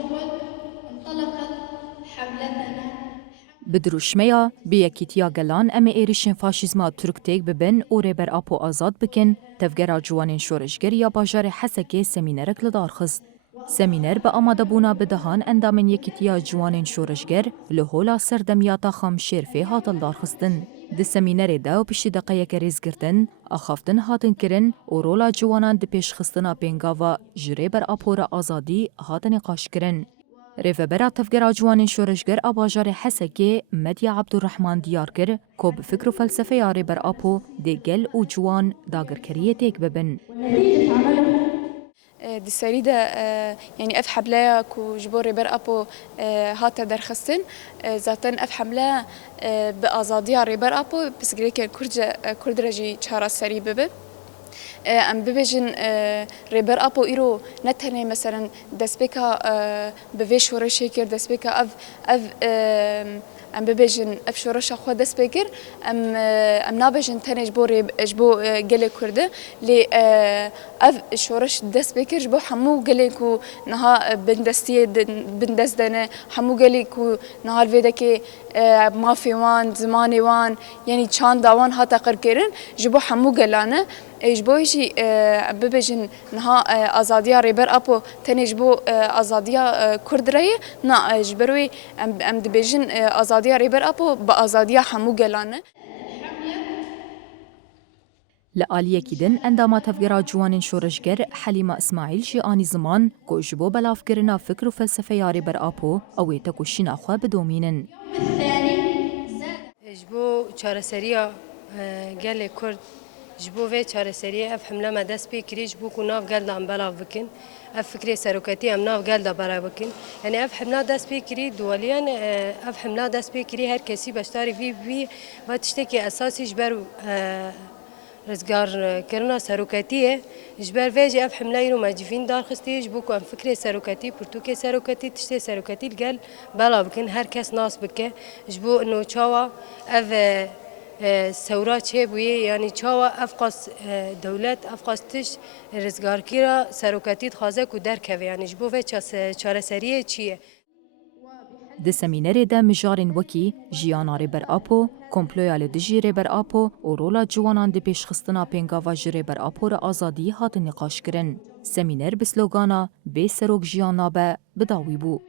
انطلقت حملتنا. بدروشمیا بیکیتیا گلان ام ایریشن فاشیزما ترکتیک ببن او ریبر اپو آزاد بکن تفگرا جوانین شورشگر یا باجار حسکی سمینرک لدارخست. سمینر به آماده بونا بدهان اندامن یکیتیا جوانین شورشگر لحولا سردمیاتا خام شرفه هاتل دارخستن. ده سمینر دا و پیشی دقیق ریز گردن، اخافتن هاتن کرن و رولا جوانان ده پیش خستنا پینگاوا جره بر اپور آزادی هاتن قاش کرن. ریفبرا تفگرا جوانین شورشگر آباجار حسکی مدیا عبدالرحمن دیار کر که به فکر و فلسفه یاری بر اپو ده گل و جوان داگر کریه تیک ببن. دي سريدة يعني أف حبلايا كو جبوري بر أبو هاتا درخستن زاتن أف حملا بأزادية ريبر أبو بس قريكا كرد رجي چارا سري ببه ام ببیجن ریبر اپو ایرو نتنه مثلا دسپیکا بویش ورشی کرد دسپیکا اف ام ببیجن اف شورش خود دسپیکر ام نابیجن تنه جبو گله کرده لی اف شورش دسپیکر جبو همو گله کو نها بندست دنه همو گله کو نها الویده که مافی وان زمانی وان یعنی چند داوان ها تقر کرن جبو همو گلانه اجبویشی ببیجن نها آزادیا ریبر اپو تنجبو آزادیا کرد رای نه اجبروی ام دبیجن آزادیا ریبر اپو با آزادیا همو گلانه. لآلیه کدن اندامه تفگرا جوانین شورشگر حلیمه اسماعیل جی آنی زمان که جبو بلاف کرنا فکر و فلسفه یاری بر آپو اوی تکوشین اخواه بدومینن. جبو چارەسەریە گەلێ کورد ji bo vê çareseriyê ev hemle me dest pê kirî ji bo ku nav gel de em belav bikin ev fikrê seroketî em nav gel de belav bikin yani ev hemla dest pê kirî duwaliyan ev hemla dest pê kirî her kesî beşdarî vî ve tiştekî esasî ji ber rizgarkirina seroketiyê ji ber vê jî ev hemla îro me civîn darxistî ji bo ku em fikrê seroketî pirtûkê seroketî tiştê seroketî gel belav bikin her kes nas bike ji bo nûçawa ev سورا چه بویه یعنی چاوا افقاس دولت افقاس تش رزگارکیرا سروکتیت خوازه کو درکوه یعنی جبو و چاره سریه چیه ده سمینر ده مجارن وکی جیانا ریبر آپو، کمپلویا لدجی ریبر آپو و رولا جوانان ده پیش خستنا پینگاوا ریبر آپو را آزادی هات نقاش کرن. سمینر بسلوگانا بی سروک جیانا به بداوی بو.